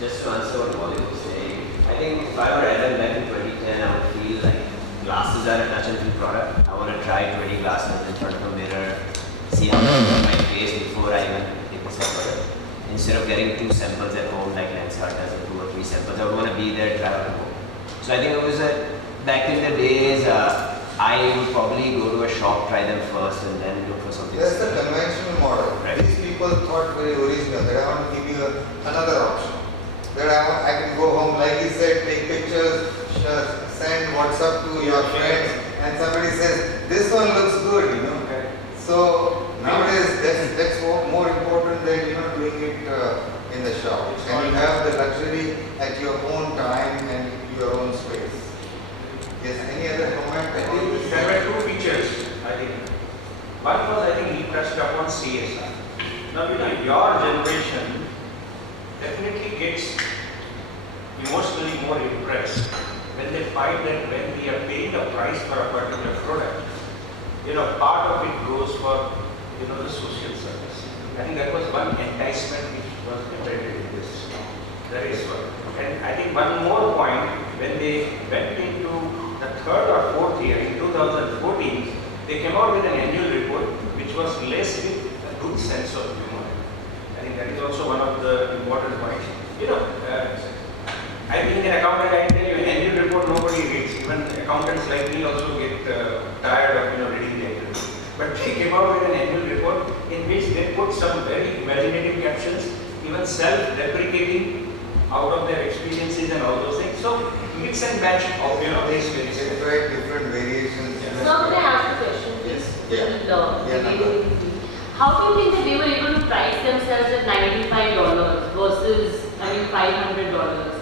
Just to answer what Molly was saying, I think if I were Adam back in 2010, I would feel like glasses are a touch and feel product. I want to try 20 glasses in front of a mirror, see how they look on my face before I even take a sample. Instead of getting 2 samples at home like Lensart does, or 2 or 3 samples, I would want to be there, try out at home. So I think it was back in the days, I would probably go to a shop, try them first, and then look for something. That's the conventional model. Right. These people thought very original, that I want to give you another option. That I can go home, like he said, take pictures, send WhatsApp to your friends, and somebody says, this one looks good, Okay. So nowadays, that's more important than doing it in the shop. And you have the luxury at your own time and your own space. Yes, any other comment? I think there were 2 features, I think. One was, I think, he touched upon CSR. Now, your generation definitely gets emotionally more impressed when they find that when we are paying a price for a particular product, part of it goes for, the social service. I think that was one enticement which was embedded in this. That is one. And I think one more point, when they went into the 3rd or 4th year in 2014, they came out with an annual report which was laced with a good sense of humor. I think that is also one of the important points. I think in accounting, I tell you, annual report nobody reads. Even accountants like me also get tired of reading the annual report. But they came out with an annual report in which they put some very imaginative captions, even self-deprecating out of their experiences and all those things. So mix and match of these things. They try different variations. So can I ask a question, please? How do you think that they were able to price themselves at $95 versus, $500?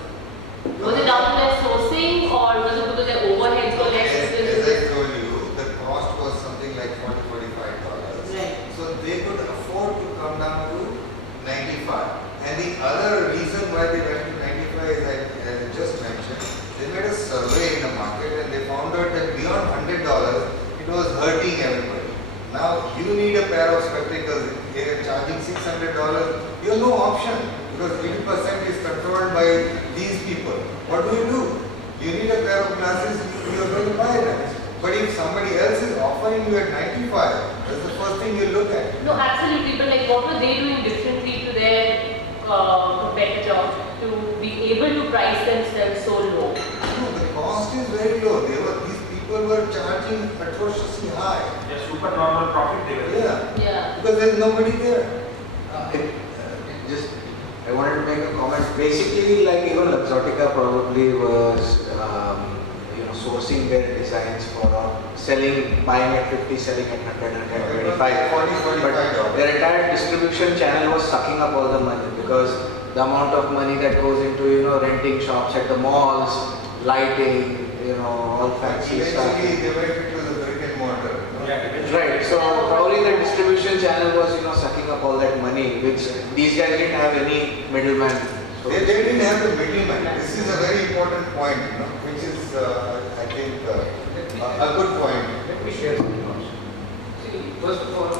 Was it down to their sourcing, or was it because their overheads were less? As I told you, the cost was something like $45. Right. So they could afford to come down to 95. And the other reason why they went to 95 is, as I just mentioned, they made a survey in the market and they found out that beyond $100, it was hurting everybody. Now you need a pair of spectacles. They are charging $600. You have no option because 80% is controlled by these people. What do? You need a pair of glasses. You are going to buy them. But if somebody else is offering you at 95, that's the first thing you look at. No, absolutely. But what were they doing differently to their competitor to be able to price themselves so low? No, the cost is very low. These people were charging atrociously high. A super normal profit they were. Yeah. Because there is nobody there. I wanted to make a comment. Basically, like even Luxottica probably was, sourcing their designs for buying at 50, selling at 100, 125. But their entire distribution channel was sucking up all the money because the amount of money that goes into, renting shops at the malls, lighting, all fancy stuff. Eventually, they went into the brick and mortar. Right, so probably the distribution channel was, sucking up all that money, which these guys didn't have any middleman. So They didn't have the middleman. This is a very important point, which is, I think, a good point. Let me share something also. See, first of all,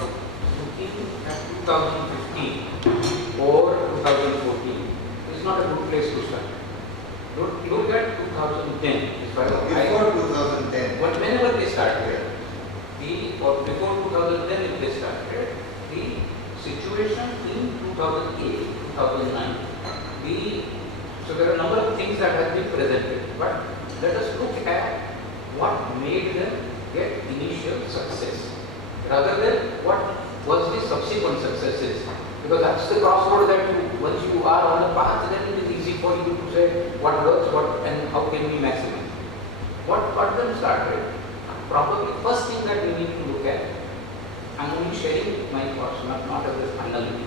looking at 2015 or 2014 is not a good place to start. Look at 2010. Before 2010. But whenever they started, before 2010 if they started, the situation in 2008, 2009, so there are a number of things that have been presented, but let us look at what made them get initial success rather than what was the subsequent successes, because that's the crossroad that once you are on the path, then it is easy for you to say what works, and how can we maximize. What got them started? Probably first thing that we need to look at, I'm only sharing my thoughts, not as a final thing,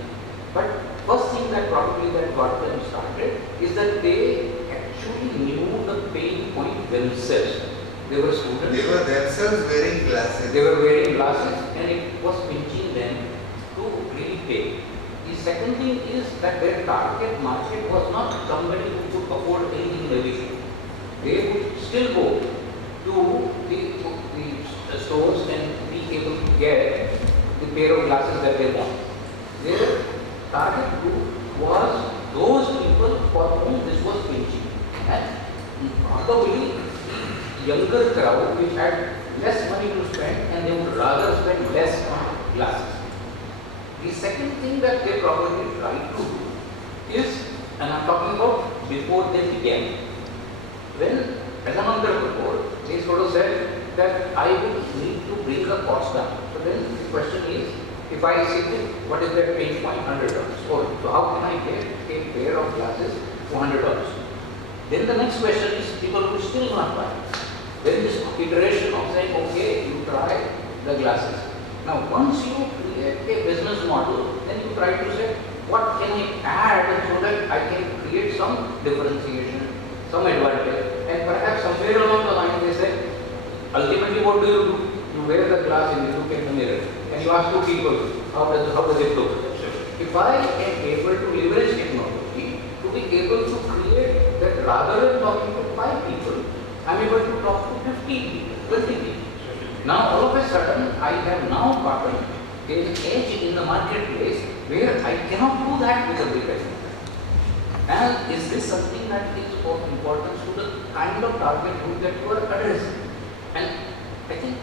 but first thing that probably that got them started is that they actually knew the pain point themselves. They were students. They were themselves wearing glasses. They were wearing glasses, and it was pinching them to really pay. The second thing is that their target market was not somebody who could afford anything and everything. They would still go to the stores and be able to get the pair of glasses that they want. Their target group was those people probably younger crowd which had less money to spend and they would rather spend less on glasses. The second thing that they probably try to do is, and I'm talking about before they began, when as an entrepreneur, they sort of said that I will need to bring the cost down. So then the question is, if I say what is that pain point, $100. Oh, so how can I get a pair of glasses for $100? Then the next question is, people will still not buy. Then this iteration of saying, okay, you try the glasses. Now, once you create a business model, then you try to say, what can I add so that I can create some differentiation, some advantage, and perhaps somewhere along the line they say, ultimately what do? You wear the glass and you look in the mirror, and you ask two people, how does it look? If I am able to leverage technology to be able to create that, rather than talking to 5 people, I am able to talk to 15 people, 20 people. Now all of a sudden, I have now gotten an edge in the marketplace where I cannot do that with a big idea. And is this something that is of importance to the kind of target group that you are addressing? And I think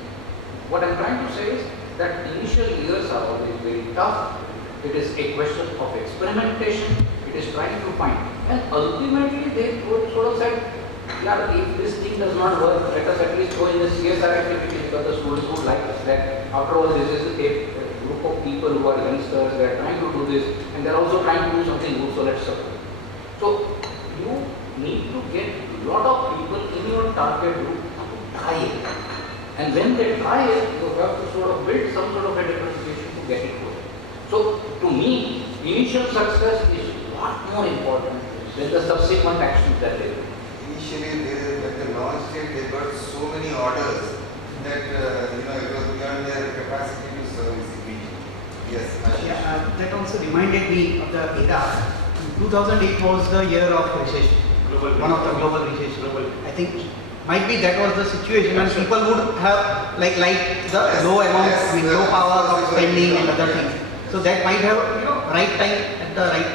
what I'm trying to say is that initial years are always very tough. It is a question of experimentation. It is trying to find. And ultimately they sort of said, yeah, if this thing does not work, let us at least go in the CSR activity because the students would like us. That after all, this is a group of people who are youngsters, they are trying to do this, and they are also trying to do something good, so let's support. So you need to get a lot of people in your target group to try it. And when they try it, you have to sort of build some sort of a differentiation to get it going. So to me, initial success is a lot more important than the subsequent actions that they do. Initially, when they launched it, they got so many orders that it was beyond their capacity to service immediately. Yes, Ashish. Yeah, that also reminded me of the era. 2008 was the year of recession, one of the global recession. I think might be that was the situation, and people would have like the low amount, low power of spending and other things. So that might have right time at the right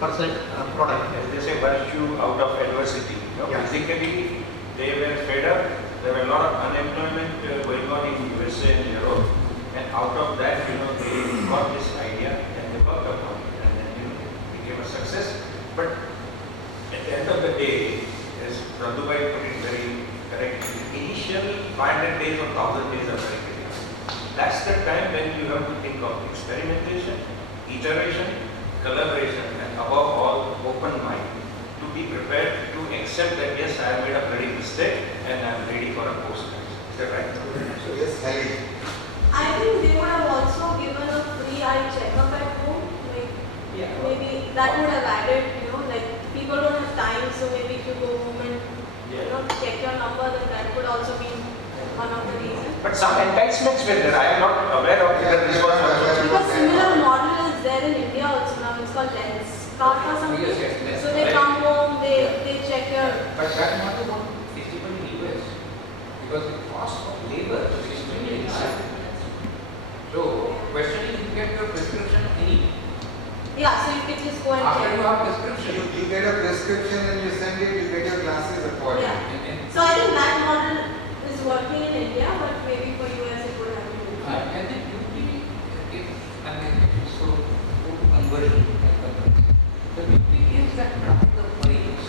percent product. As they say, virtue out of adversity. Yeah. Physically, they were fed up. There were a lot of unemployment going on in USA and Europe, and out of that, they got this idea and they worked upon it, and then it became a success. But at the end of the day, as Pradubhai put it very correctly, initial 500 days or 1000 days are very critical. That's the time when you have to think of experimentation, iteration, collaboration, and above all, open mind. To be prepared to accept that yes, I have made a bloody mistake and I am ready for a course correction. Is that right? So yes, Harry. I think they would have also given a free eye checkup at home. Like maybe that would have added, like people don't have time, so maybe if you go home and check your number, then that could also be one of the reasons. But some enticements were there. I am not aware of whether this was also. Because similar model is there in India also now. It's called lens card or something. Yes. So they come home, they check your. But that not is not feasible in US because the cost of labor is extremely high. So question is, you get your prescription any. Yeah, so you can just go and After check. you have prescription, You get a prescription and you send it, you get your glasses accordingly. Yeah. So I think that model is working in India, but maybe for US it would have to be. and then beauty, if I mean, so conversion, the beauty is that the price.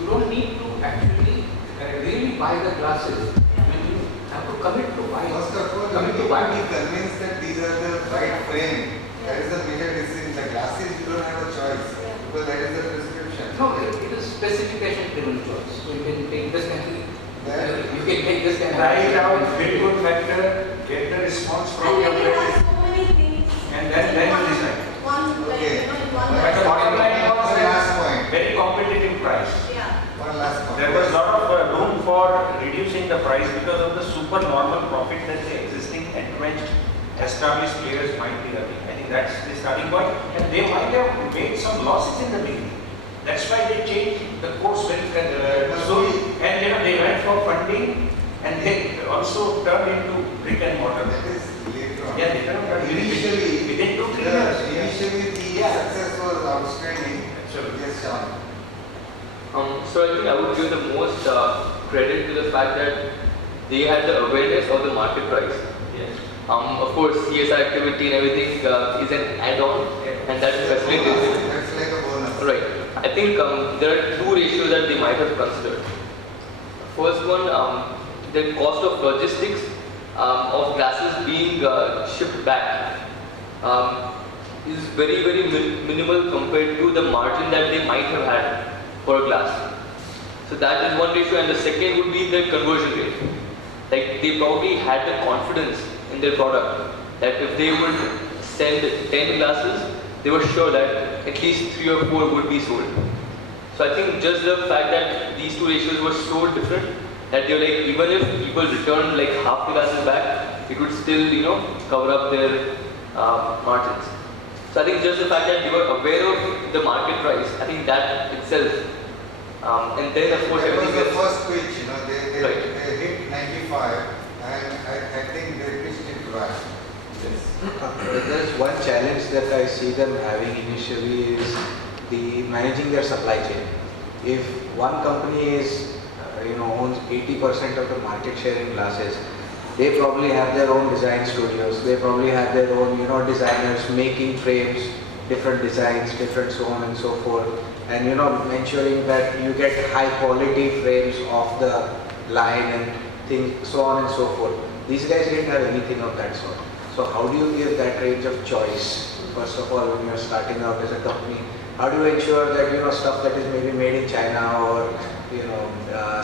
You don't need to actually really buy the glasses. I mean, you have to commit to buy. First of all, you commit need to to buy. be convinced that these are the right frame. That is the major decision. The glasses, you don't have a choice because that is the prescription. No, it is specification driven choice. So you can take this kind you can take this kind Try it out, feel good factor, get the response And from your maybe it has friends, so many things. and then you decide. One, like, Okay. in one. But the bottom line was One last point. very competitive price. Yeah. One last point. There was a lot of room for reducing the price because of the super normal profit that the existing entrenched established players might be having. I think that's the starting point, and they might have made some losses in the beginning. That's why they changed the course very slowly, and they went for funding, and they also turned into brick and mortar. That is later on. Yeah, they turned Initially, within 2-3 years. initially the Yeah. success was outstanding. Absolutely. Yes, Sean. So I think I would give the most credit to the fact that they had the awareness of the market price. Yes. Of course, CSR activity and everything is an add-on, and that facilitates. That's like a bonus. Right. I think there are two ratios that they might have considered. First one, the cost of logistics of glasses being shipped back is very, very minimal compared to the margin that they might have had for a glass. So that is one ratio, and the second would be the conversion rate. Like they probably had the confidence in their product that if they would send 10 glasses, they were sure that at least 3 or 4 would be sold. So I think just the fact that these two ratios were so different that they were like, even if people returned like half the glasses back, it would still, cover up their margins. So I think just the fact that they were aware of the market price, I think that itself, and then of course That was everything the else. first pitch, they Right. hit 95 and I think they pitched it right. There's one challenge that I see them having initially is the managing their supply chain. If one company is, owns 80% of the market share in glasses, they probably have their own design studios. They probably have their own, designers making frames, different designs, different so on and so forth, and ensuring that you get high quality frames off the line and things, so on and so forth. These guys didn't have anything of that sort. So how do you give that range of choice? First of all, when you're starting out as a company, how do you ensure that stuff that is maybe made in China or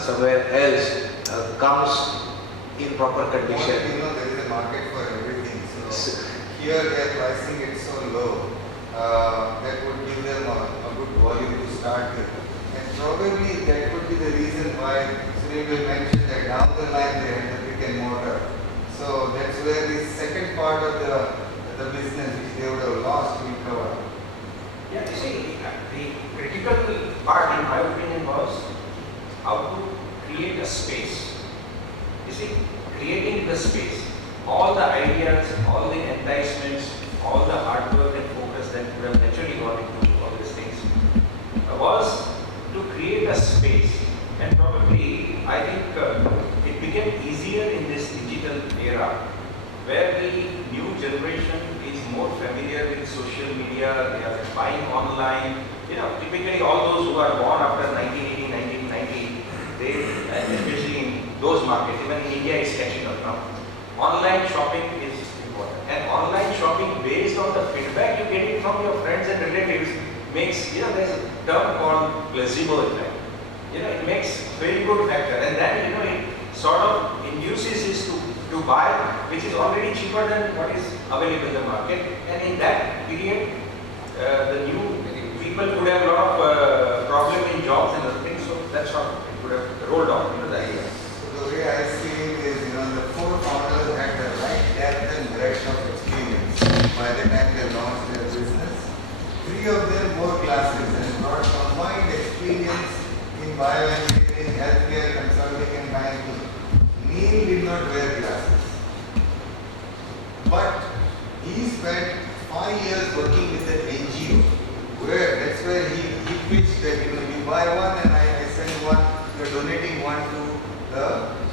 somewhere else comes in proper condition? There is a market for everything. So here they are pricing it so low that would give them a good volume to start with. And probably that would be the reason why Sunil will mention that down the line they had the brick and mortar. So that's where the second part of the business which they would have lost will cover. Yeah, you see, the critical part in my opinion was how to create a space. You see, creating the space, all the ideas, all the enticements, all the hard work and focus that would have naturally gone into all these things was to create a space. And probably, I think it became easier in this digital era where the new generation is more familiar with social media, they are buying online. Typically all those who are born after 1980, 1990, they, especially in those markets, even in India is catching up now. Online shopping is important. And online shopping based on the feedback you get it from your friends and relatives makes, there's a term called placebo effect. It makes very good factor, and then it sort of induces us to buy, which is already cheaper than what is available in the market. And in that period, the new people could have a lot of problem in jobs and other things. So that's how it could have rolled on into the idea. So the way I see it is, the 4 founders had the right depth and breadth of experience by the time they launched their business. 3 of them wore glasses and brought combined experience in bioengineering, healthcare, consulting and banking. Neil did not wear glasses. But he spent 5 years working with an NGO that's where he pitched that you buy one and I send one, you're donating one to the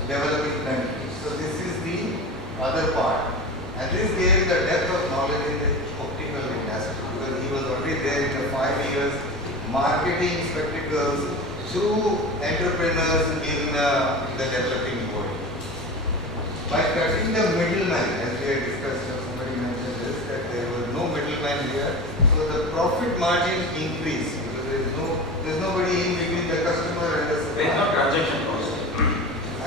developing countries. So this is the other part. And this gave the depth of knowledge in the optical industry because he was already there in the 5 years marketing spectacles through entrepreneurs in the developing world. By cutting the middleman, as we had discussed, somebody mentioned this, that there was no middleman here, so the profit margin increased because there's nobody in between the customer and the supplier. There is no transaction cost.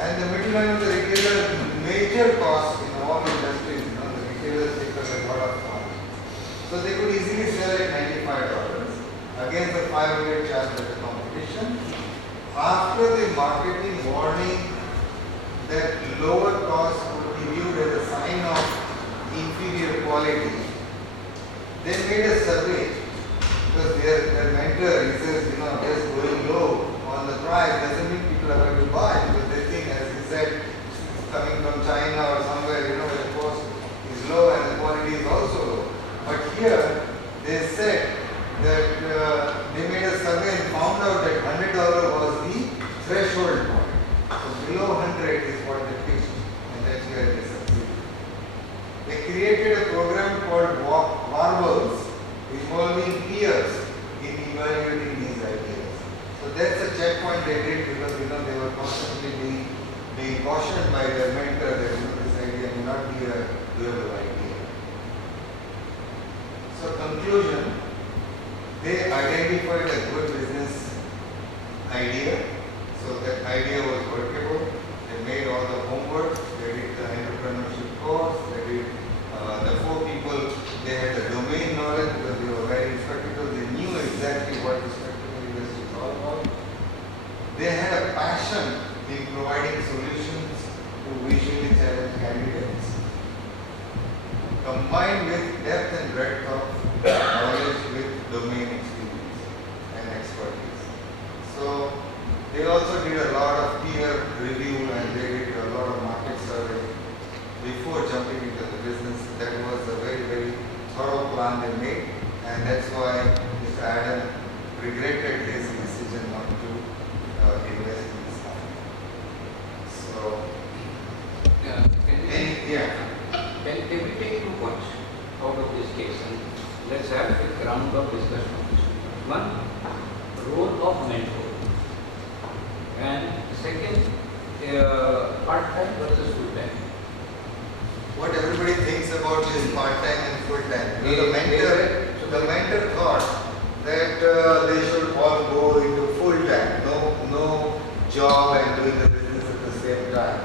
And the middleman of the retailer, major cost in all industries, the retailers take a lot of cost. So they could easily sell at $95 against the $500 charge of the competition. After the marketing warning that lower cost would be viewed as a sign of inferior quality, they made a survey because their mentor, he says, just going low on the price doesn't mean people are going to buy because they think, as he said, it's coming from China or somewhere, where the cost is low and the quality is also low. But here, they said that they made a survey and found out that $100 evaluating these ideas. So that's a checkpoint they did because they were constantly being cautioned by their mentor that this idea may not be a doable idea. So conclusion, they identified a good business idea. So that idea was workable. They made all the homework. They did the entrepreneurship course. They did the 4 people. They had the domain knowledge because they were very spectacle. They knew exactly what the spectacle industry is all about. They had a passion in providing solutions to visually challenged candidates, combined with depth and breadth of knowledge with domain experience and expertise. So they also did a lot of peer review and they did a lot of market survey before jumping into the business. That was a very, very thorough plan they made, and that's why Mr. Adam regretted his decision not to invest in this company. So, Can we take 2 points out of this case and let's have a round of discussion on this. One, role of mentor, and second, part-time versus full-time. what everybody thinks about is part-time and full-time. The mentor thought that they should all go into full-time, no job and doing the business at the same time.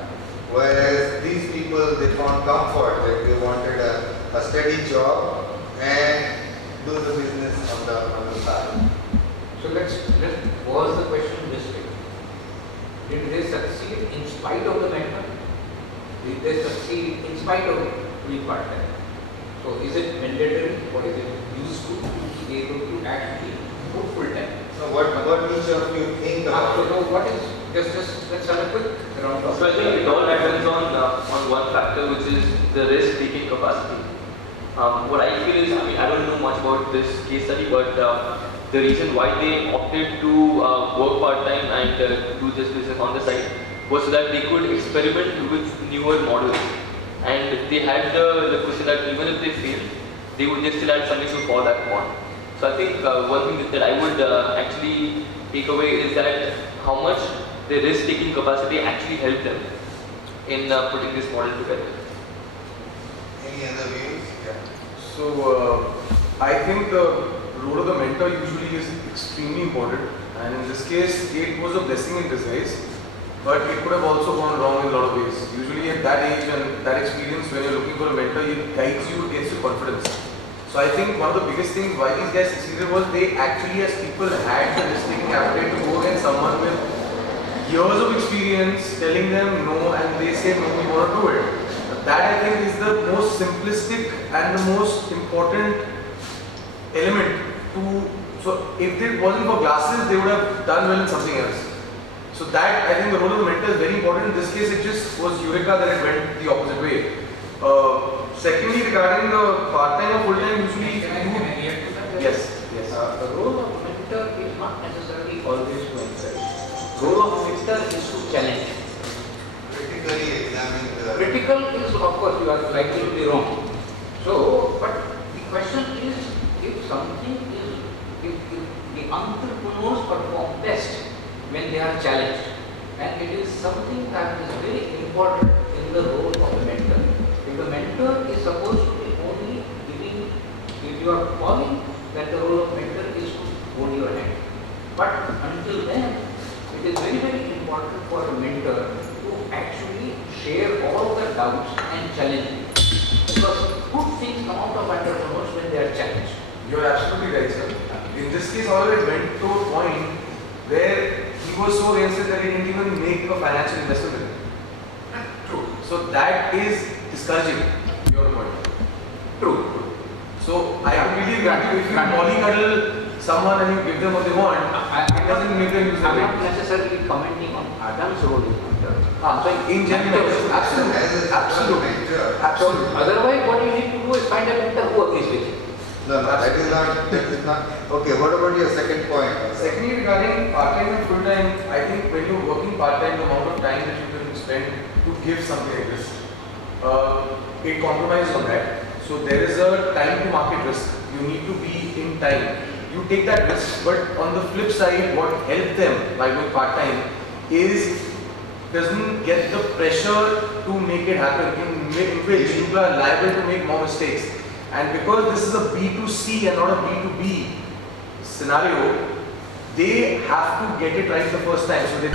Whereas these people, they found comfort, like they wanted a steady job and do the business on the side. So let's pose the question this way. Did they succeed in spite of the mentor? Did they succeed in spite of being part-time? So is it mandatory or is it useful to be able to actually go full-time? So what each of you think about it? So what is, just let's have a quick round of. So I think it all depends on one factor, which is the risk-taking capacity. What I feel is, I don't know much about this case study, but the reason why they opted to work part-time and do this business on the side was so that they could experiment with newer models. And they had the question that even if they fail, they still had something to fall back on. So I think one thing that I would actually take away is that how much the risk-taking capacity actually helped them in putting this model together. Any other views? Yeah. So I think the role of the mentor usually is extremely important, and in this case it was a blessing in disguise, but it could have also gone wrong in a lot of ways. Usually at that age and that experience, when you're looking for a mentor, it guides you, it gets you confidence. So I think one of the biggest things why these guys succeeded was they actually, as people, had the risk-taking appetite to go against someone with years of experience telling them no, and they say no, we want to do it. That I think is the most simplistic and the most important element to. So if it wasn't for glasses, they would have done well in something else. So that, I think the role of the mentor is very important. In this case, it just was eureka that it went the opposite way. Secondly, regarding the part-time or full-time, usually. Can I react to that? Yes. The role of mentor is not necessarily always to encourage. Role of mentor is to challenge. Critically examine the. Critical is, of course, you are likely to be wrong. So, but the question is, if something is, if the entrepreneurs perform best when they are challenged, and it is something that is very important in the role of the mentor. If the mentor is supposed to be only giving, if you are calling that the role of mentor is to hold your hand. But until then, it is very, very important for a mentor to actually share all the doubts and challenges. Because good things come out of entrepreneurs when they are challenged. You are absolutely right, sir. In this case, however, it went to a point where he was so against it that he didn't even make a financial investment in it. True. So that is discouraging, your point. True. So I completely agree. If you mollycoddle someone and you give them what they want, it doesn't make them use the I'm not brain. necessarily commenting on Adam's role in mentor. So in general, absolutely. So otherwise, what you need to do is find a mentor who agrees with you. No, that is not. Okay, what about your second point? Secondly, regarding part-time and full-time, I think when you're working part-time, the amount of time that you can spend to give something like this, it compromises on that. So there is a time to market risk. You need to be in time. you take that risk, but on the flip side, what helped them by doing part-time is doesn't get the pressure to make it happen, in which people are liable to make more mistakes. And because this is a B2C and not a B2B scenario, they have to get it right the first time. So they